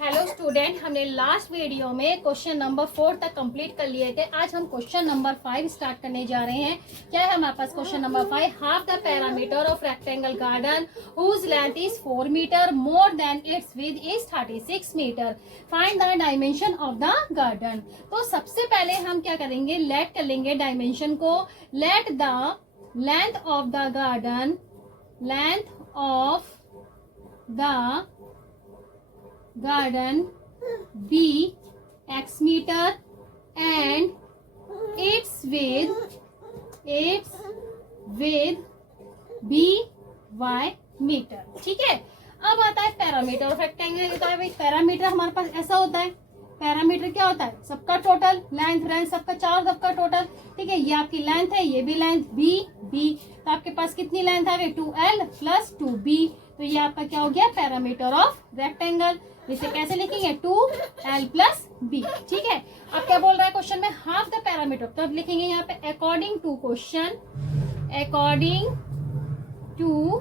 Hello student, हमने last video में question number 4 तक कंप्लीट कर लिए थे। आज हम क्वेश्चन नंबर 5 स्टार्ट करने जा रहे हैं। क्या है हमारे पास question number 5? Half the parameter of rectangle garden whose length is 4 metre more than its width is 36 metre. Find the dimension of the garden. तो सबसे पहले हम क्या करेंगे, लेट कर लेंगे डायमेंशन को। Let the length of the garden, length of the garden be x meter and its width be y meter. ठीक है, अब आता है पैरामीटर ऑफ रेक्टेंगल। होता है भाई पैरामीटर हमारे पास ऐसा होता है। पैरामीटर क्या होता है? सबका टोटल, लेंथ सबका 4 सबका टोटल। ठीक है, ये आपकी लेंथ है, ये भी लेंथ बी। तो आपके पास कितनी लेंथ है? 2l plus 2b। तो ये आपका क्या हो गया? Parameter of rectangle. इसे कैसे लिखेंगे? 2l plus b। ठीक है, अब क्या बोल रहा है क्वेश्चन में? Half the parameter. तो अब लिखेंगे यहाँ पे according to question, according to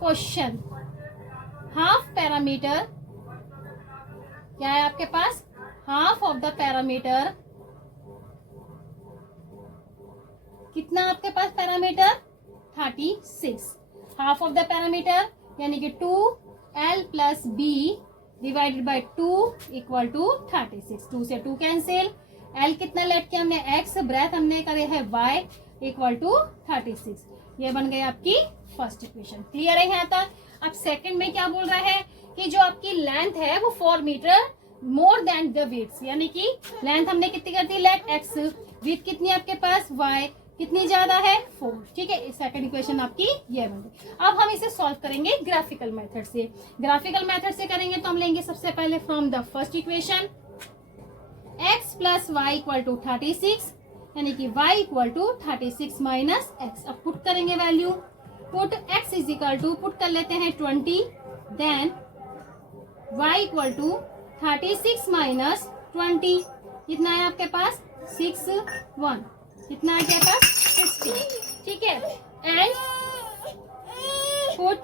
question half parameter क्या है आपके पास? Half of the parameter. कितना आपके पास parameter? 36। Half of the parameter यानी कि 2l plus b divided by 2 equal to 36। 2 से 2 कैंसिल। l कितना लेट किया हमने? x। ब्रेथ हमने करे है y इक्वल टू 36। ये बन गई आपकी फर्स्ट इक्वेशन। क्लियर है यहाँ तक? अब सेकंड में क्या बोल रहा है कि जो आपकी लेंथ है वो 4 metre more than the width, यानी कि लेंथ हमने कितनी कर दी? Late x। विड्थ कितनी आपके पास? y। कितनी ज्यादा है? 4। ठीक है, सेकंड इक्वेशन आपकी ये बन गई। अब हम इसे सॉल्व करेंगे ग्राफिकल मेथड से। ग्राफिकल मेथड से करेंगे तो हम लेंगे सबसे पहले from the first equation x plus y equal to 36, यानी कि y equal to 36 minus x। अब पुट करेंगे value. Put x is equal to, put कर लेते हैं 20, then y equal to 36 minus 20। कितना है आपके पास? 6 1। कितना है आपके पास? 60। ठीक है, and put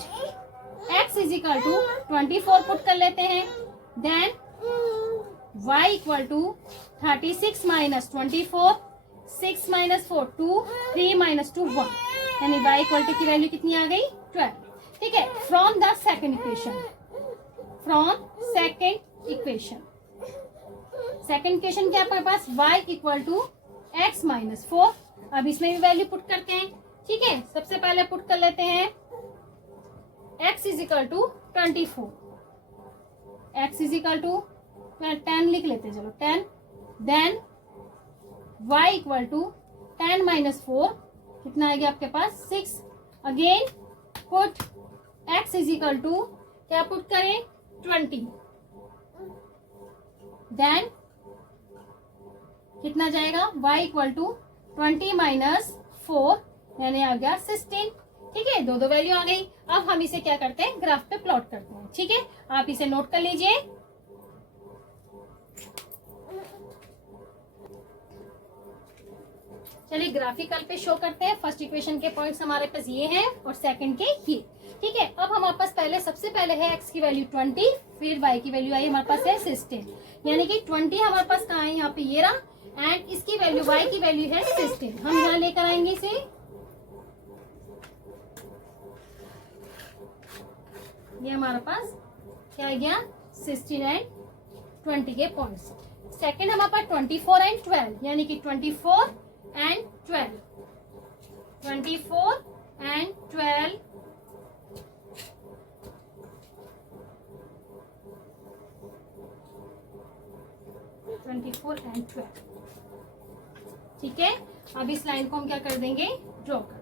x is equal to 24 put कर लेते हैं, then y equal to 36 minus 24, 6 minus 4 2, 3 minus 2 1, यानी y इक्वल टू की वैल्यू कितनी आ गई? 12। ठीक है, from the second equation, from second equation, second equation क्या आपके पास? y equal to x minus 4। अब इसमें भी वैल्यू पुट करते हैं। ठीक है, सबसे पहले पुट कर लेते हैं x is equal to 24, x is equal to 10 लिख लेते हैं, चलो 10, then y equal to 10 minus 4, कितना आएगा आपके पास? 6। Again put x is equal to, क्या पुट करें? 20, देन कितना जाएगा? y इक्वल टू 20 माइनस 4, यानी आ गया 16। ठीक है, दो वैल्यू आ गई। अब हम इसे क्या करते हैं? ग्राफ पे प्लॉट करते हैं। ठीक है, आप इसे नोट कर लीजिए। चलिए ग्राफिकल पे शो करते हैं। फर्स्ट इक्वेशन के पॉइंट्स हमारे पास ये हैं और सेकंड के ये। ठीक है, अब हमारे पास पहले सबसे पहले है x की वैल्यू 20, फिर y की वैल्यू आई हमारे पास है 16, यानी कि 20 हमारे पास कहाँ है? यहाँ पे ये रहा, एंड इसकी वैल्यू y की वैल्यू है 16। हम यहाँ लेकर आएंगे इसे, ये हमारे पास क्या आ गया? 16 एंड 20 के पॉइंट्स। सेकंड हमारे पास 24 एंड 12, यानी कि 24 एंड 12, 24 एंड 12, 24 एंड 12। ठीक है, अब इस लाइन को हम क्या कर देंगे? ड्रॉ कर।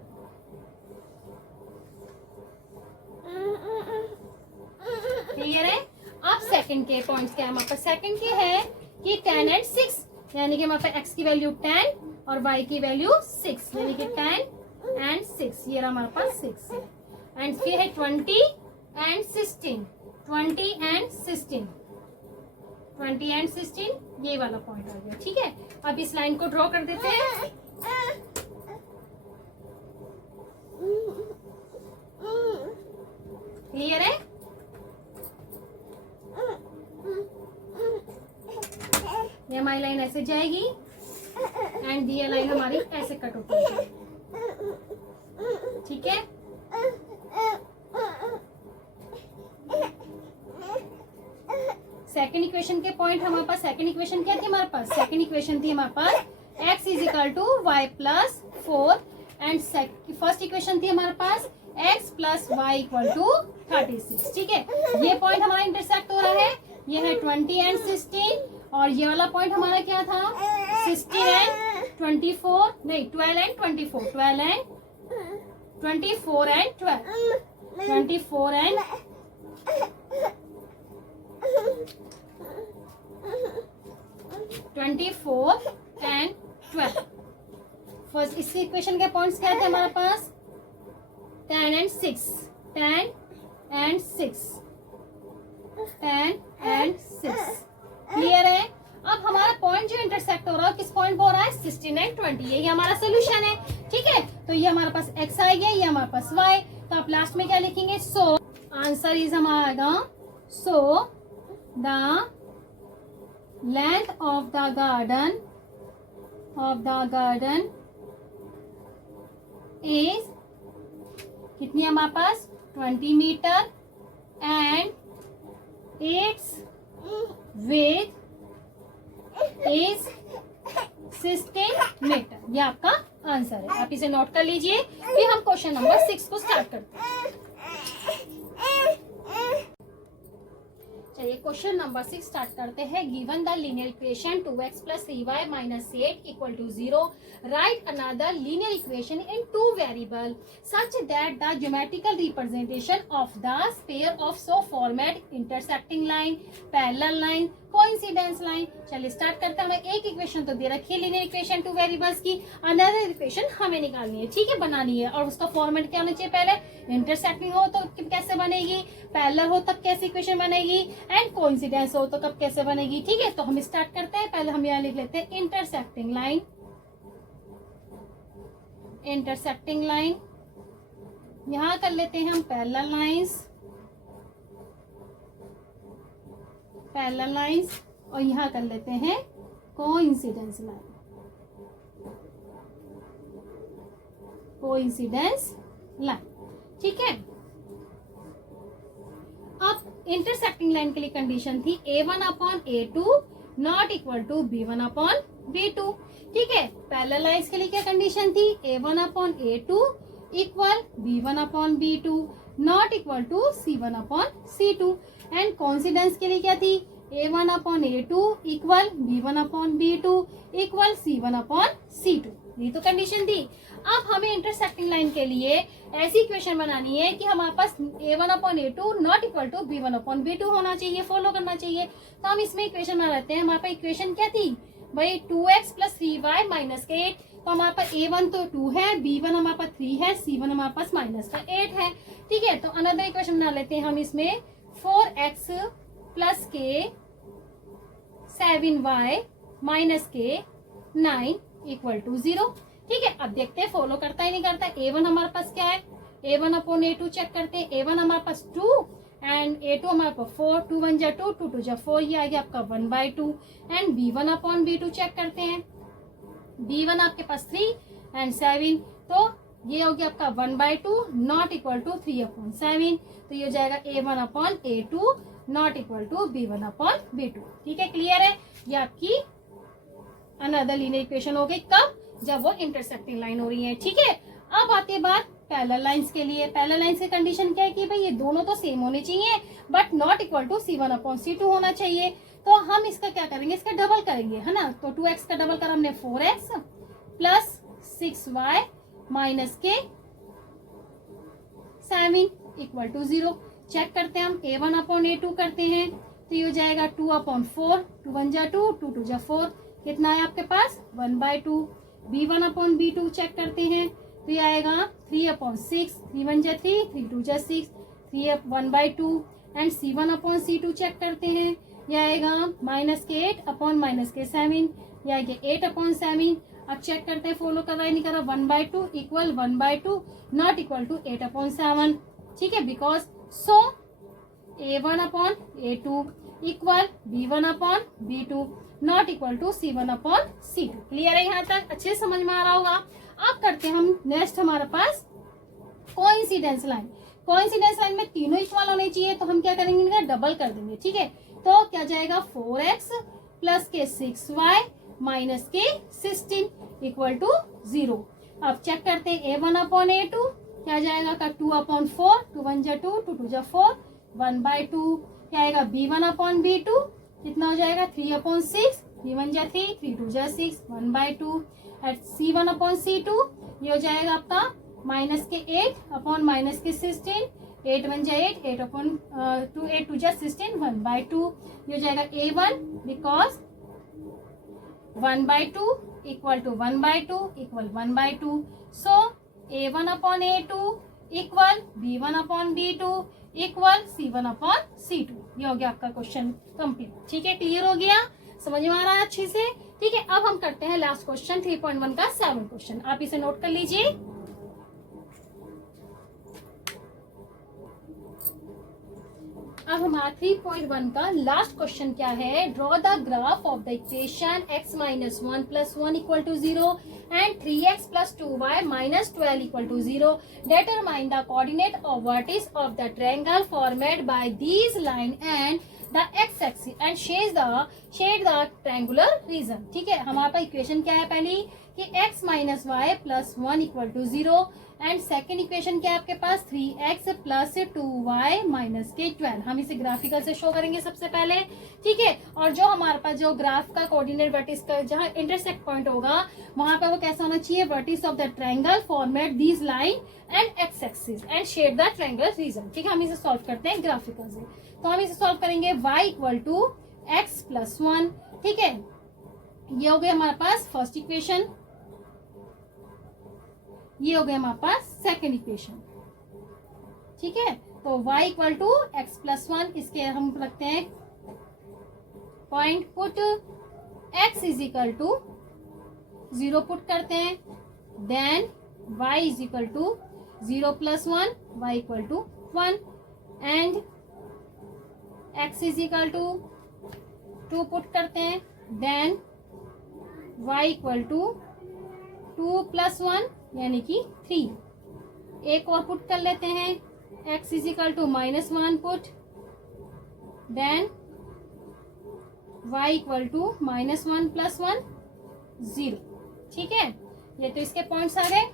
क्लियर है? अब सेकंड के पॉइंट्स क्या है हमारे पास? सेकंड के है कि 10 एंड 6, यानी कि हमारे पास x की वैल्यू 10 और y की वैल्यू 6, यानी कि 10 एंड 6, ये रहा हमारे पास 6 है। एंड फिर है 20 एंड 16, 20 एंड 16, 20 एंड 16, ये वाला पॉइंट आ गया। ठीक है, अब इस लाइन को ड्रॉ कर देते हैं। क्लियर है? हमारी लाइन ऐसे जाएगी एंड ये लाइन हमारी ऐसे कट होती है, ठीक है। सेकेंड इक्वेशन के पॉइंट हमारे पास, सेकेंड इक्वेशन क्या थी हमारे पास, सेकेंड इक्वेशन थी हमारे पास x is equal to y plus 4 and first equation थी हमारे पास x plus y equal to 36, ठीक है। ये पॉइंट हमारा इंटरसेक्ट हो रहा है, ये है 20 एंड 16 और ये वाला पॉइंट हमारा क्या था 16 एंड 24, नहीं 12 and 24, 12 and 24 and 12, 24 and 24 and 12। First इस इक्वेशन के पॉइंट्स क्या थे हमारे पास 10 एंड 6, 10 एंड 6, 10 एंड 6, क्लियर है। अब हमारा पॉइंट जो इंटरसेक्ट हो रहा है किस पॉइंट को हो रहा है 16 एंड 20, यही हमारा सोल्यूशन है, ठीक है। तो ये हमारे पास x आ गया, ये हमारे पास y, तो आप लास्ट में क्या लिखेंगे, सो आंसर इज हमारा, so the length of the garden is कितनी हमारे पास 20 meter and its width is 16 meter. ये आपका आंसर है, आप इसे नोट कर लीजिए। फिर हम क्वेश्चन नंबर 6 को स्टार्ट करते हैं। चलिए क्वेश्चन नंबर 6 स्टार्ट करते हैं। Given the linear equation 2x plus 3y minus 8 equal to 0, right another linear equation in 2 variable such that the geometrical representation of the sphere of so formed intersecting line, parallel line, coincidence line. चलिए start करते हैं। हमें एक equation तो दे रखी है linear equation 2 variables की, अनदर इक्वेशन हमें निकालनी है, ठीक है, बनानी है। और उसका फॉर्मेट क्या होना चाहिए, पहले इंटरसेक्टिंग हो तो कैसे बनेगी, पैरेलल हो तब कैसे इक्वेशन बनेगी, एंड कोइंसिडेंस हो तो कब कैसे बनेगी, ठीक है। तो हम स्टार्ट करते हैं। पहले हम यहाँ लिख लेते हैं इंटरसेक्टिंग लाइन, इंटरसेक्टिंग लाइन, यहाँ कर लेते हैं हम पैरेलल लाइंस, पैरेलल लाइंस, और यहाँ कर लेते हैं कोइंसिडेंस लाइन, कोइंसिडेंस लाइन, ठीक है। अब इंटरसेक्टिंग लाइन के लिए कंडीशन थी a1 upon a2 not equal to b1 upon b2, ठीक है। पैरेलल लाइंस के लिए क्या कंडीशन थी, a1 upon a2 equal b1 upon b2 not equal to c1 upon c2, and coincidence के लिए क्या थी, a1 upon a2 equal b1 upon b2 equal c1 upon c2, ये तो कंडीशन थी। अब हमें इंटरसेक्टिंग लाइन के लिए ऐसी इक्वेशन बनानी है कि हमारे पास a1 upon a2 not equal to b1 upon b2 होना चाहिए, फॉलो करना चाहिए। तो हम इसमें इक्वेशन बना लेते हैं। हमारे पास इक्वेशन क्या थी भाई 2x प्लस 3y माइनस 8, तो हमारे पास a1 तो 2 है, b1 हमारे पास 3 है, c1 हमारे पास माइनस का 8 है, ठीक है। तो अनदर इक्वेशन बना लेते हैं हम इसमें 4x प्लस के 7y माइनस के 9 इक्वल टू 0, ठीक है। अब देखते हैं फॉलो करता ही नहीं करता। a1 हमारे पास क्या है, a1 अपॉन a2 चेक करते हैं। a1 हमारे पास 2 एंड a2 हमारे पास 4, 2 1 जा 2, 2 2 जा 4, ये आ गया आपका 1/2, and b1 upon b2 check करते हैं। b1 आपके पास 3 एंड 7, तो ये हो गया आपका 1/2 नॉट इक्वल टू 3 अपॉन 7, तो ये हो जाएगा a1 upon a2 not equal to b1 upon b2, ठीक है, क्लियर है। ये आपकी अनदर लीनियर इक्वेशन हो गई, कब, जब वो इंटरसेक्टिंग लाइन हो रही है, ठीक है। अब आती है बात पैरेलल लाइंस के लिए। पैरेलल लाइंस की कंडीशन क्या है कि भाई ये दोनों तो सेम होने चाहिए but not equal to c1 upon c2 होना चाहिए। तो हम इसका क्या करेंगे, इसका डबल करेंगे, है ना। तो 2x का डबल कर हमने 4x प्लस 6y माइनस के 7 इक्वल टू 0। चेक करते हैं हम, a1 अपॉन a2 करते हैं, तो ये हो जाएगा 2 अपॉन 4, 2 1 जा 2, 2 2 जा 4, कितना है आपके पास 1/2। b1 अपॉन b2 चेक करते हैं, तो ये आएगा 3 अपॉन 6, 3 1 जा 3, 3 2 जा 6, 3 1/2, and c1 upon c2 check करते हैं, ये आएगा माइनस के 8 अपॉन माइनस के 7, ये आएगा 8 अपॉन 7। अब चेक करते हैं फॉलो कर रहा है नहीं कर रहा, 1/2 equal 1/2 not equal to 8 upon 7, ठीक है, because so a1 upon a2 equal B1/B2 not equal to C1/C2। Clear है यहाँ तक? अच्छे से समझ में आ रहा होगा। अब करते हैं हम नेक्स्ट, हमारे पास कोइंसिडेंस लाइन। कोइंसिडेंस लाइन में तीनों इक्वल होने चाहिए, तो हम क्या करेंगे, इनका डबल कर देंगे। ठीक है, तो क्या जाएगा 4x प्लस के 6y माइनस के 16 इक्वल टू 0। अब चेक करते हैं A1/A2 क्या जाएगा का 2/4, 2 1 जा 2, 2 2 जा 4, 1/2 क्या आएगा B1/B2 कितना हो जाएगा 3/6, 3 1 जा 3, 3 2 जा 6, 1/2 एट C1/C2 ये हो जाएगा आपका माइनस के 8 अपॉन माइनस के 16, 8 1 जा 8, 8 2 जा 16, 1/2 ये हो जाएगा A1 because 1/2 equal to 1/2 equal 1/2। So A1/A2 equal B1/B2 equal C1/C2। ये हो गया आपका क्वेश्चन कंप्लीट। ठीक है, क्लियर हो गया, समझ में आ रहा है अच्छे से? ठीक है, अब हम करते हैं लास्ट क्वेश्चन 3.1 का 7 क्वेश्चन। आप इसे नोट कर लीजिए। अब हमारा 3.1 का लास्ट क्वेश्चन क्या है, draw the graph of the equation x minus 1 plus 1 equal to 0 and 3x plus 2y minus 12 equal to 0। Determine the coordinate of vertices of the triangle formed by these line and the x axis and shade the triangular region. ठीक है, हमारे पास equation क्या है पहली कि x minus y plus 1 equal to 0 and second equation क्या है आपके पास 3x प्लस 2y माइनस के 12। हम इसे ग्राफिकल से शो करेंगे सबसे पहले। ठीक है, और जो हमारे पास जो ग्राफ का कोऑर्डिनेट वर्टिस का जहां इंटरसेक्ट पॉइंट होगा वहां पे वो कैसा होना चाहिए, vertices of the triangle formed these line and x axis and shade the triangular region. ठीक है, हम इसे सॉल्व करते हैं ग्राफिकल से। तो हम इसे सॉल्व करेंगे y equal to x plus 1। ठीक है, ये हो गया हमारे पास फर्स्ट इक्वेशन, ये हो गया हमारे पास सेकेंड इक्वेशन। ठीक है, तो y equal to x plus 1, इसके हम रखते हैं point put x is equal to 0 put करते हैं, then y is equal to 0 plus 1, y equal to 1 and x is equal to 2 put करते हैं, then y equal to 2 plus 1 यानी कि 3। एक और पुट कर लेते हैं, x is equal to minus 1 put, then y equal to minus 1 plus 1 0। ठीक है, ये तो इसके पॉइंट्स आ गए।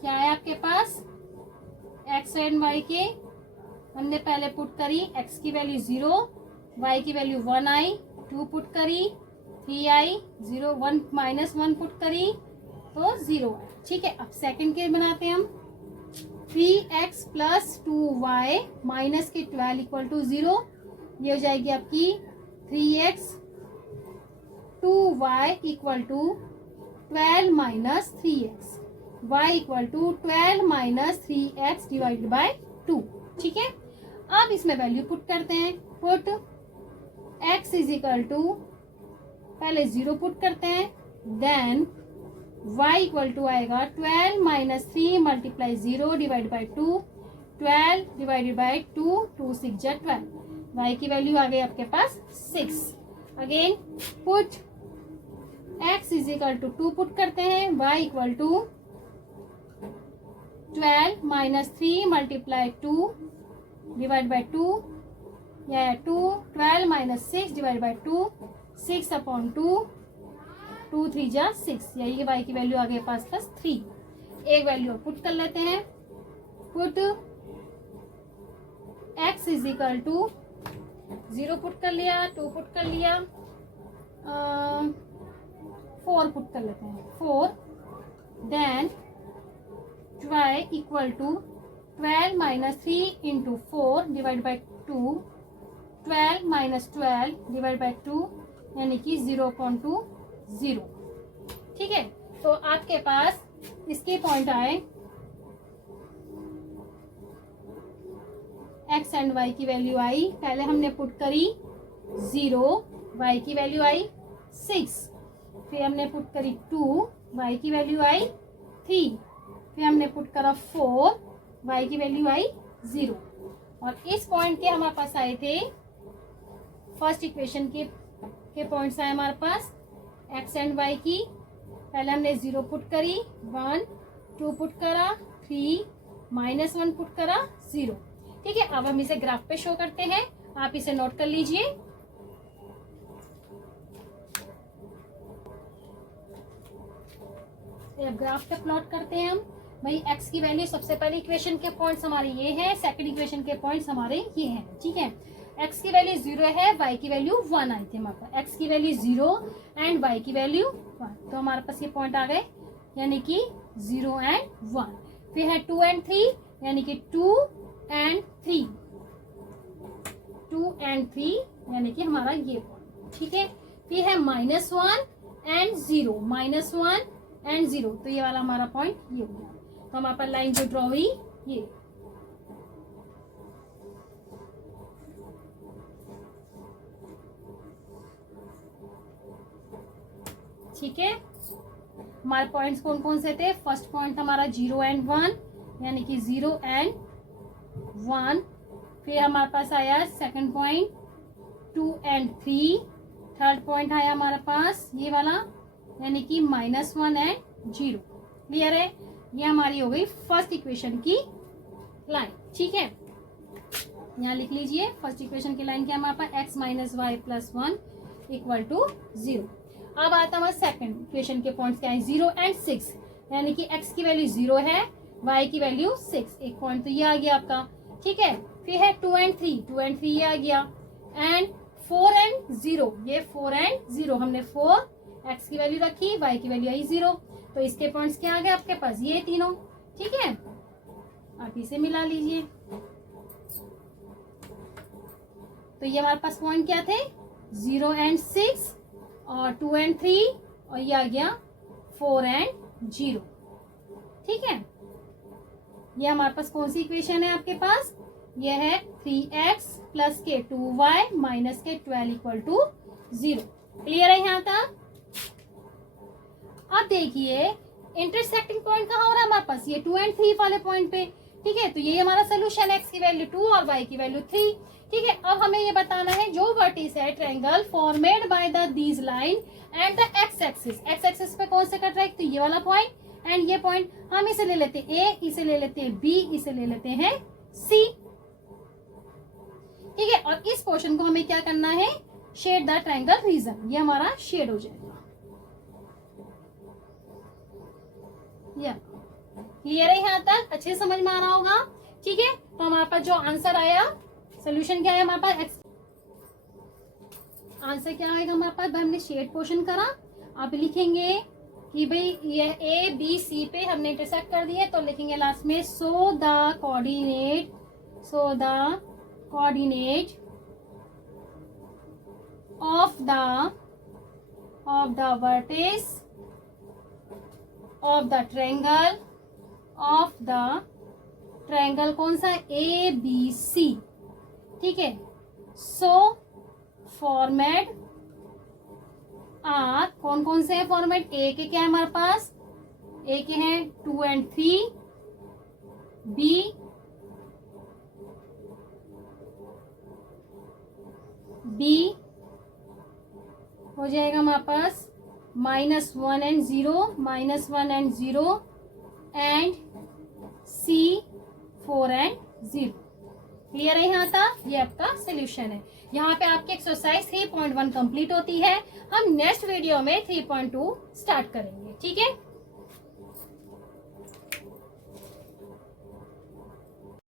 क्या है आपके पास x एंड y के, हमने पहले पुट करी x की वैल्यू 0, y की वैल्यू 1 आई, 2 पुट करी 3 आई, 0 1 माइनस 1 पुट करी तो 0। ठीक है, अब सेकंड के बनाते हैं हम 3x प्लस 2y माइनस के 12 इक्वल टू 0। ये हो जाएगी आपकी 3x 2y equal to 12 minus 3x, y equal to 12 minus 3x divided by 2। ठीक है, अब इसमें वैल्यू पुट करते हैं, put x is equal to पहले 0 पुट करते हैं, देन y इक्वल टू आएगा 12 minus 3 multiply 0 divide by 2, 12 divided by 2, 2 6 जा 12, y की वैल्यू आ गई आपके पास 6। Again put x is equal to 2 put करते हैं, y equal to 12 minus 3 multiply 2 divide by 2 या 2, 12 माइनस 6 डिवाइड बाई 2, 6 अपॉन 2, 2 3 जा 6, यही y की वैल्यू आ गई पास प्लस 3। एक वैल्यू पुट कर लेते हैं, put x is equal to 0 put कर लिया, 2 पुट कर लिया, 4 पुट कर लेते हैं 4, then y equal to 12 minus 3 into 4 divide by 2, 12 minus 12 divide by 2 यानी कि 0.2 0। ठीक है, तो आपके पास इसके पॉइंट आए x एंड y की वैल्यू आई, पहले हमने पुट करी 0, y की वैल्यू आई 6, फिर हमने पुट करी 2, y की वैल्यू आई 3, फिर हमने पुट करा 4, y की वैल्यू आई 0। और इस पॉइंट के हमारे पास आए थे फर्स्ट इक्वेशन के पॉइंट्स आए हमारे पास एक्स एंड वाई की। पहले हमने 0 पुट करी, 1 2 पुट करा, 3 -1 पुट करा, 0। ठीक है, अब हम इसे ग्राफ पे शो करते हैं, आप इसे नोट कर लीजिए। अब ग्राफ पे प्लॉट करते हैं हम। भाई x की वैल्यू सबसे पहले इक्वेशन के पॉइंट्स हमारे ये हैं, सेकंड इक्वेशन के पॉइंट्स हमारे ये हैं। ठीक है, x की वैल्यू 0 है, y की वैल्यू 1 आई थी हमारे पास। x की वैल्यू 0 एंड y की वैल्यू 1, तो हमारे पास ये पॉइंट आ गए, यानी कि 0 एंड 1। फिर है 2 एंड 3, यानी कि 2 एंड 3, 2 एंड 3 यानी कि हमारा ये पॉइंट। ठीक है, फिर है -1 एंड 0, -1 एंड 0, तो ये वाला हमारा पॉइंट ये हो गया। तो हमारे पास लाइन जो ड्रॉ हुई ये। ठीक है, हमारे पॉइंट्स कौन कौन से थे? फर्स्ट पॉइंट हमारा 0 एंड 1, यानी कि 0 एंड 1। फिर हमारे पास आया second point 2 and 3। Third point आया हमारे पास ये वाला, यानी कि -1 एंड 0। क्लियर है, ये हमारी हो गई फर्स्ट इक्वेशन की लाइन। ठीक है, यहाँ लिख लीजिए फर्स्ट इक्वेशन की लाइन क्या हमारे पास, x - y + 1 = 0। अब आता हमारा सेकंड इक्वेशन के पॉइंट्स क्या है, 0 एंड 6, यानी कि x की वैल्यू 0 है, y की वैल्यू 6, एक पॉइंट तो ये आ गया आपका। ठीक है, फिर है 2 एंड 3, 2 एंड 3 ये आ गया, एंड 4 एंड 0, ये 4 एंड 0, हमने 4 x की वैल्यू रखी, y की वैल्यू आई 0, तो इसके पॉइंट्स क्या आ गए आपके पास, ये तीनों। ठीक है, आप इसे मिला लीजिए, तो ये हमारे पास पॉइंट क्या थे, 0 एंड 6 और 2 एंड 3, और ये आ गया 4 एंड 0। ठीक है, ये हमारे पास कौन सी इक्वेशन है आपके पास, ये है 3x + k 2y - k 12 = 0। Clear है यहाँ तक? अब देखिए इंटरसेक्टिंग पॉइंट कहाँ हो रहा है हमारे पास, ये 2 एंड 3 वाले पॉइंट पे। ठीक है, तो ये हमारा सोल्यूशन है, x की वैल्यू 2 और y की वैल्यू 3। ठीक है, अब हमें ये बताना है जो वर्टिस है triangle formed by the these line and the x axis पे कौन से कट रहा है, तो ये वाला पॉइंट एंड ये पॉइंट। हम इसे ले लेते हैं a, इसे ले लेते हैं b, इसे ले लेते हैं c। ठीक है, और इस पोर्शन को हमें क्या करना है, शेड द ट्रायंगल रीजन, ये हमारा शेड हो जाएगा। क्लियर है यहाँ तक, अच्छे से समझ में आ रहा होगा। ठीक है, तो हमारे पास जो आंसर आया, सोल्यूशन क्या है हमारे पास, आंसर क्या आएगा हमारे पास, भाई हमने शेड पोर्शन करा। आप लिखेंगे कि भाई ये ए बी सी पे हमने इंटरसेक्ट कर दिए, तो लिखेंगे लास्ट में so the coordinate of the vertex of the triangle कौन सा, ए बी सी। ठीक है, सो फॉर्मेट आर कौन कौन से है फॉर्मेट, ए के क्या है हमारे पास, ए के हैं 2 एंड 3, बी हो जाएगा हमारे पास -1 and 0, and C 4 and 0। Clear है यहाँ तक, ये आपका सोल्यूशन है। यहाँ पे आपकी एक्सरसाइज 3.1 कंप्लीट होती है। हम नेक्स्ट वीडियो में 3.2 स्टार्ट करेंगे। ठीक है।